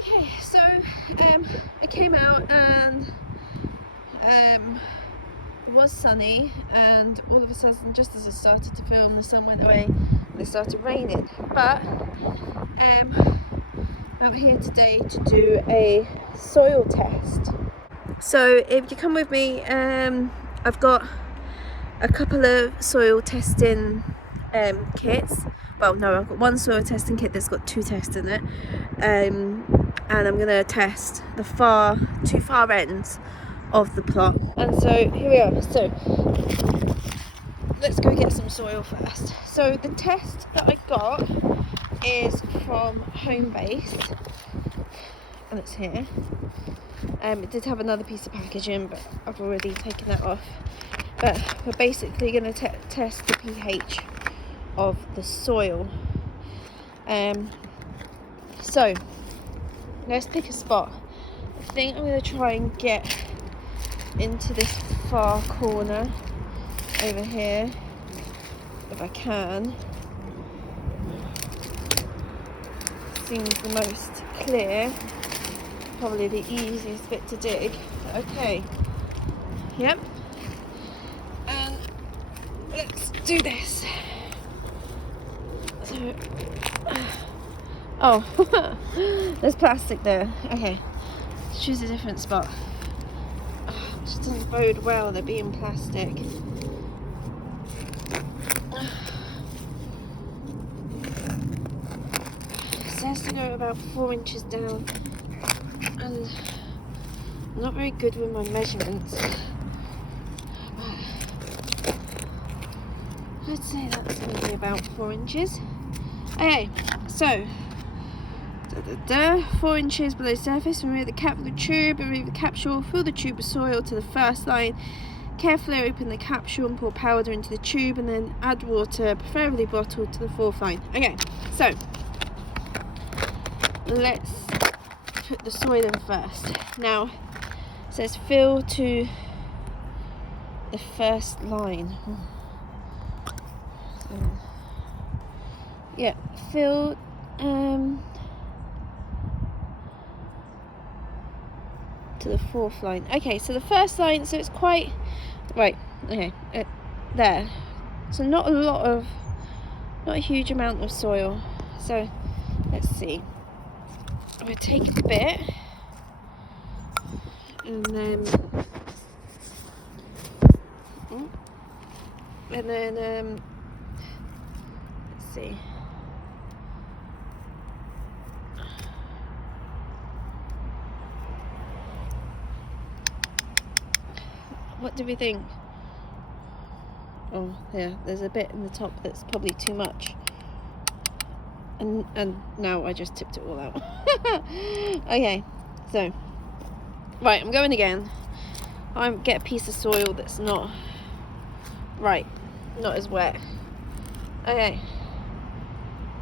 Okay, so I came out and it was sunny, and all of a sudden, just as I started to film, the sun went away and it started raining. But I'm out here today to do a soil test. So if you come with me, I've got a couple of soil testing kits. Well, no, I've got one soil testing kit that's got 2 tests in it, and I'm going to test the two far ends of the plot. And so here we are. So let's go get some soil first. So the test that I got is from Homebase, and it's here. It did have another piece of packaging, but I've already taken that off. But we're basically going to test the pH of the soil. So let's pick a spot. I think I'm going to try and get into this far corner over here if I can. Seems the most clear, probably the easiest bit to dig. Okay, yep, and let's do this. So, oh, there's plastic there. Okay, let's choose a different spot. It just doesn't bode well, there being plastic. It says to go about 4 inches down, and I'm not very good with my measurements. Let's say that's going to be about 4 inches. Okay, so 4 inches below surface, remove the cap of the tube, remove the capsule, fill the tube with soil to the first line, carefully open the capsule and pour powder into the tube, and then add water, preferably bottled, to the 4th line. Okay, so let's put the soil in first. Now it says fill to the first line. Yeah, fill to the 4th line. Okay, so the first line, so it's quite right. Okay, there. So not a huge amount of soil. So let's see. I'm gonna take a bit, and then let's see. What do we think? Oh, yeah, there's a bit in the top that's probably too much. And now I just tipped it all out. Okay, so right, I'm going again. I get a piece of soil that's not right, not as wet. Okay,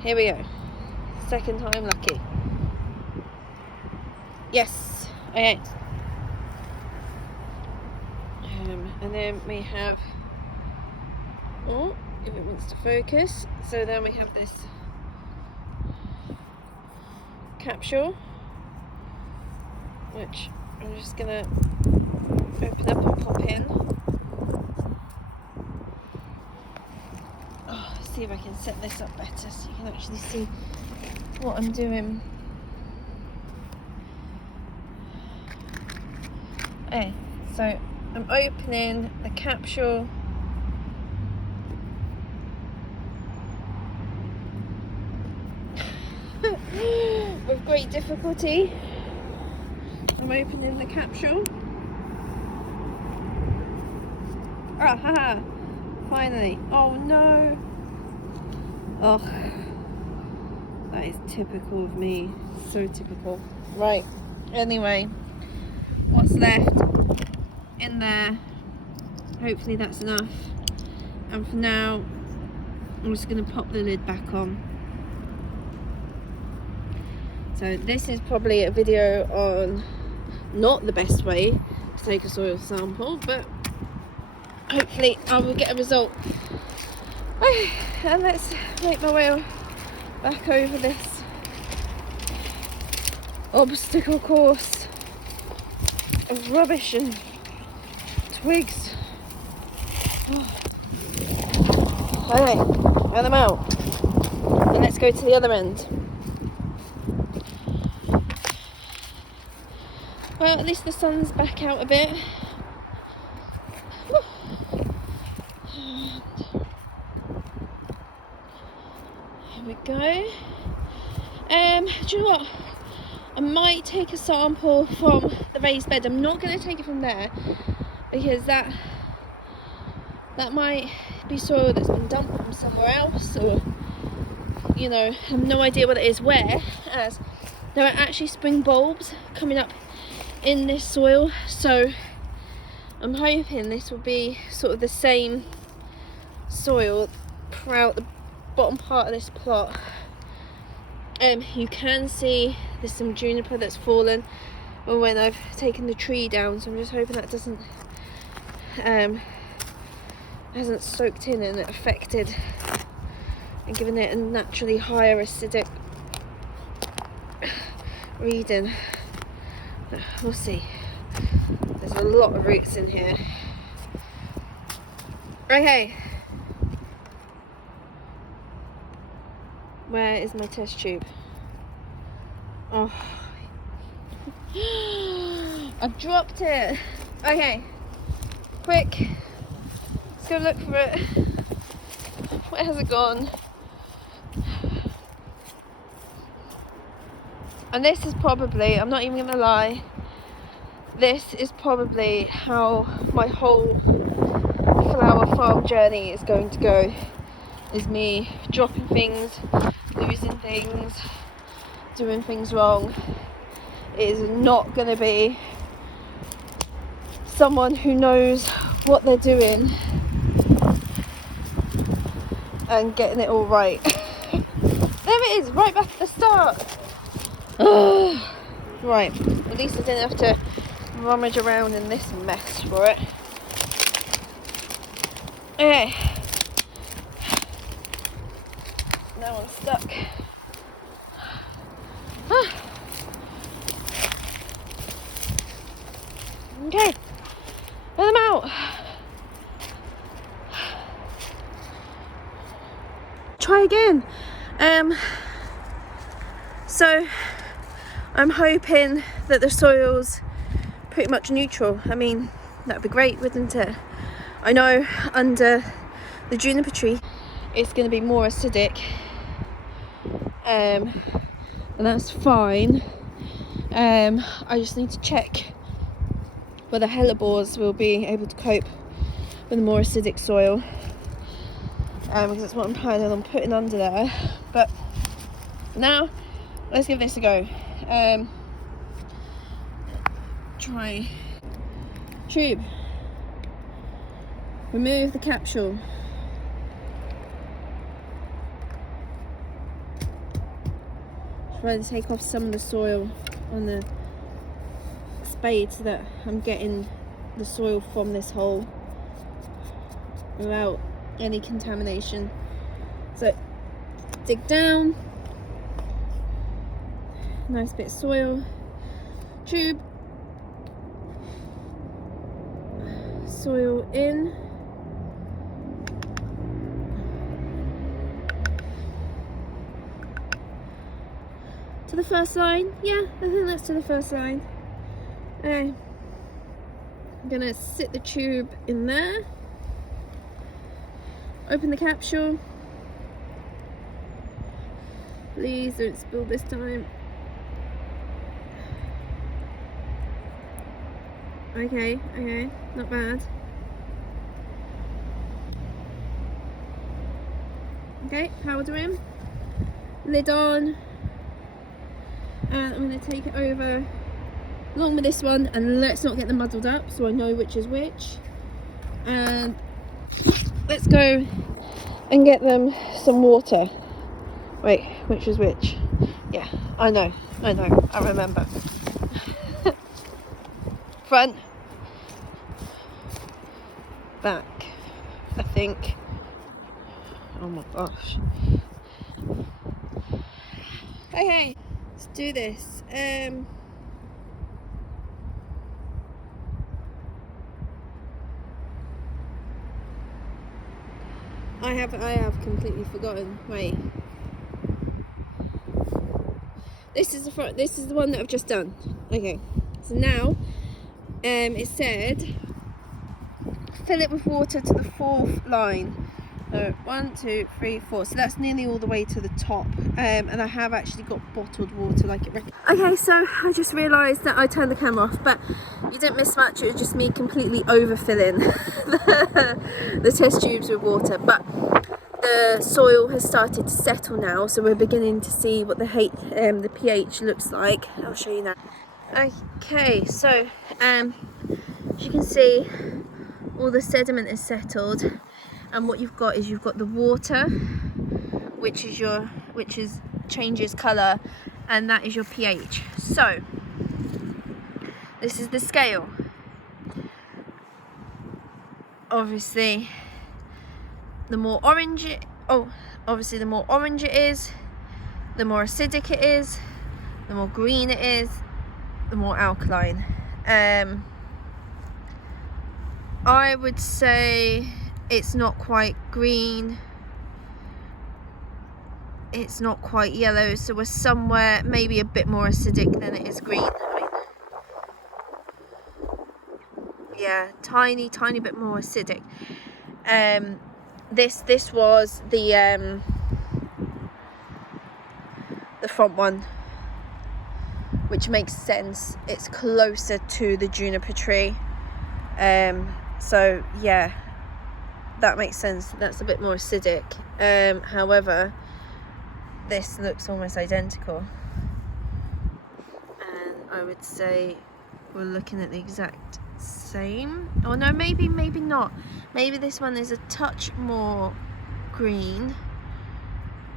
here we go. Second time lucky. Yes. Okay. And then we have, oh, if it wants to focus, so then we have this capsule, which I'm just gonna open up and pop in. Oh, see if I can set this up better so you can actually see what I'm doing. Okay, so I'm opening the capsule. With great difficulty. I'm opening the capsule. Ah, haha! Finally. Oh no! Oh, that is typical of me. So typical. Right. Anyway, what's left in there? Hopefully that's enough. And for now, I'm just going to pop the lid back on. So this is probably a video on not the best way to take a soil sample, but hopefully I will get a result. And let's make my way back over this obstacle course of rubbish and twigs. Okay, let them out. And let's go to the other end. Well, at least the sun's back out a bit. Here we go. Do you know what? I might take a sample from the raised bed. I'm not going to take it from there because that might be soil that's been dumped from somewhere else, or you know, I have no idea what it is. Whereas there are actually spring bulbs coming up in this soil, so I'm hoping this will be sort of the same soil throughout the bottom part of this plot. You can see there's some juniper that's fallen when I've taken the tree down, so I'm just hoping that doesn't hasn't soaked in and affected and given it a naturally higher acidic reading. We'll see. There's a lot of roots in here. Okay. Where is my test tube? Oh. I've dropped it. Okay. Quick. Let's go look for it. Where has it gone? And this is probably, I'm not even gonna lie, this is probably how my whole flower farm journey is going to go. Is me dropping things, losing things, doing things wrong. It is not going to be someone who knows what they're doing and getting it all right. There it is, right back at the start. Right, at least I didn't have to rummage around in this mess for it. Okay. Now I'm stuck. Okay, let them out. Try again. So I'm hoping that the soil's pretty much neutral. I mean, that would be great, wouldn't it? I know under the juniper tree it's going to be more acidic, and that's fine. I just need to check whether hellebores will be able to cope with the more acidic soil, because that's what I'm planning on putting under there. But now let's give this a go. Try tube, remove the capsule, try to take off some of the soil on the spade so that I'm getting the soil from this hole without any contamination. So dig down, nice bit of soil, tube, soil in, to the first line. Yeah, I think that's to the first line. Okay, I'm gonna sit the tube in there, open the capsule, please don't spill this time. Okay, not bad. Okay, powder in, lid on, and I'm going to take it over along with this one, and let's not get them muddled up so I know which is which. And let's go and get them some water. Wait, which is which? Yeah, I know, I remember. Front, back, I think. Oh my gosh. Okay, Let's do this. I have completely forgotten. Wait. This is the front. This is the one that I've just done. Okay. So now, it said fill it with water to the 4th line. So 1, 2, 3, 4. So that's nearly all the way to the top. And I have actually got bottled water like it. Okay, so I just realised that I turned the camera off, but you didn't miss much. It was just me completely overfilling the test tubes with water. But the soil has started to settle now, so we're beginning to see what the pH looks like. I'll show you now. Okay, so as you can see, all the sediment is settled, and what you've got is the water, which changes colour, and that is your pH. So this is the scale. Obviously, the more orange it is, the more acidic it is, the more green it is, the more alkaline. I would say it's not quite green, it's not quite yellow, so we're somewhere maybe a bit more acidic than it is green. Yeah, tiny bit more acidic. This was the front one, which makes sense. It's closer to the juniper tree, so yeah, that makes sense. That's a bit more acidic. However, this looks almost identical, and I would say we're looking at the exact same. Oh no, maybe not. Maybe this one is a touch more green,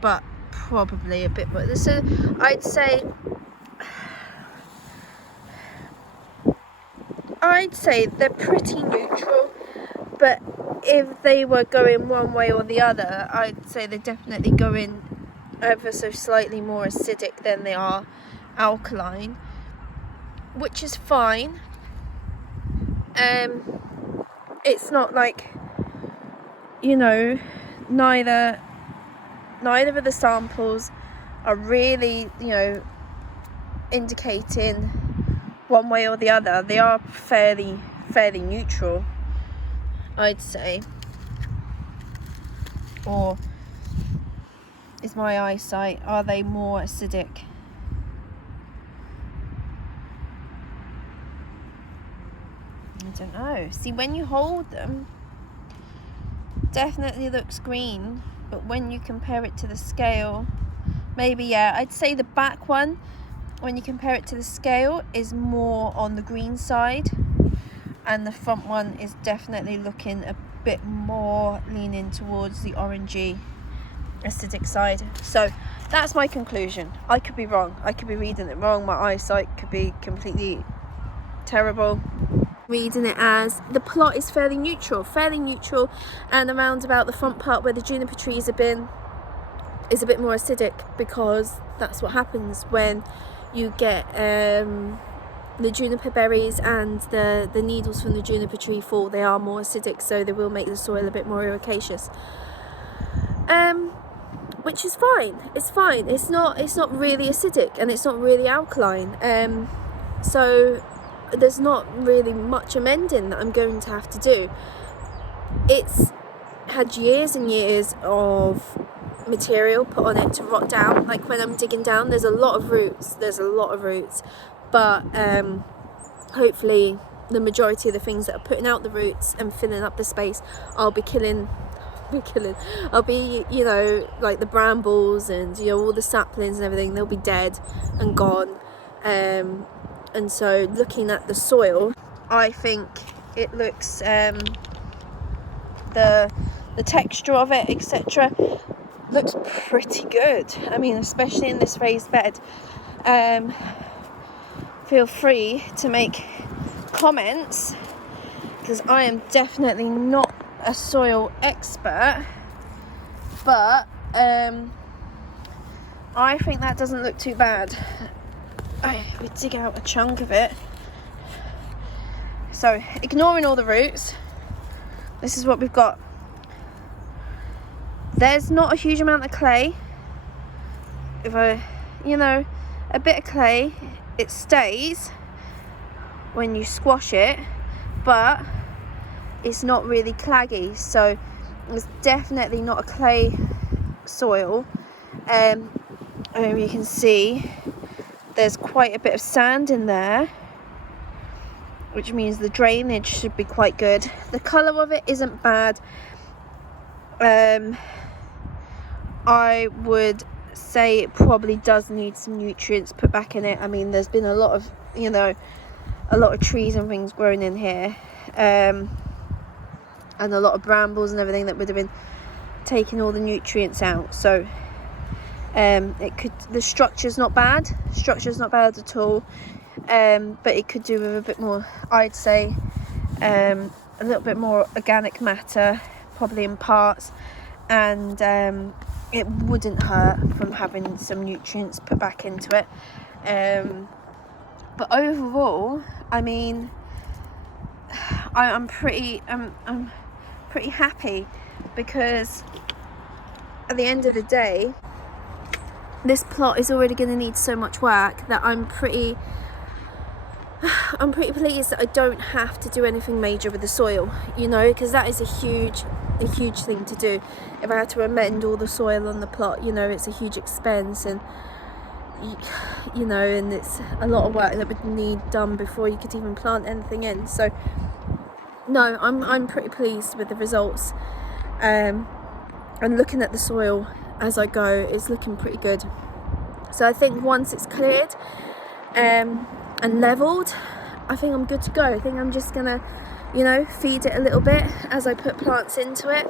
but probably a bit more. So I'd say they're pretty neutral, but if they were going one way or the other, I'd say they're definitely going ever so slightly more acidic than they are alkaline, which is fine. It's not like, you know, neither of the samples are really, you know, indicating one way or the other. They are fairly neutral, I'd say. Or is my eyesight, are they more acidic? I don't know. See, when you hold them, definitely looks green, but when you compare it to the scale, maybe, yeah, I'd say the back one, when you compare it to the scale, is more on the green side, and the front one is definitely looking a bit more leaning towards the orangey acidic side. So that's my conclusion. I could be wrong, I could be reading it wrong, my eyesight could be completely terrible. Reading it as the plot is fairly neutral, and around about the front part where the juniper trees have been is a bit more acidic, because that's what happens when you get the juniper berries and the needles from the juniper tree fall. They are more acidic, so they will make the soil a bit more ericaceous, which is fine. It's fine. It's not really acidic, and it's not really alkaline, so there's not really much amending that I'm going to have to do. It's had years and years of material put on it to rot down. Like when I'm digging down, there's a lot of roots, but hopefully the majority of the things that are putting out the roots and filling up the space, I'll be killing, you know, like the brambles and, you know, all the saplings and everything, they'll be dead and gone. And so looking at the soil, I think it looks, the texture of it, etc., looks pretty good. I mean, especially in this raised bed. Feel free to make comments, because I am definitely not a soil expert, but I think that doesn't look too bad. We dig out a chunk of it. So ignoring all the roots, this is what we've got. There's not a huge amount of clay. If a bit of clay, it stays when you squash it, but it's not really claggy, so it's definitely not a clay soil. And you can see there's quite a bit of sand in there, which means the drainage should be quite good. The colour of it isn't bad. I would say it probably does need some nutrients put back in it. I mean, there's been a lot of trees and things growing in here, and a lot of brambles and everything that would have been taking all the nutrients out. So the structure's not bad. Structure's not bad at all, but it could do with a bit more, I'd say, a little bit more organic matter, probably in parts, and it wouldn't hurt from having some nutrients put back into it. But overall, I mean, I'm pretty happy, because at the end of the day, this plot is already going to need so much work that I'm pretty pleased that I don't have to do anything major with the soil, because that is a huge thing to do. If I had to amend all the soil on the plot, it's a huge expense, and and it's a lot of work that would need done before you could even plant anything in. So no, I'm pretty pleased with the results, and looking at the soil as I go, it's looking pretty good. So I think once it's cleared and leveled, I think I'm good to go. I think I'm just gonna feed it a little bit as I put plants into it,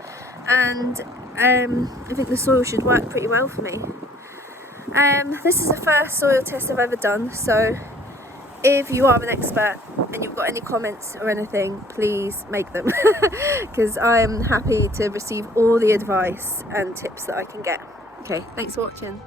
and I think the soil should work pretty well for me. This is the first soil test I've ever done, so if you are an expert and you've got any comments or anything, please make them, because I am happy to receive all the advice and tips that I can get. Okay, thanks for watching.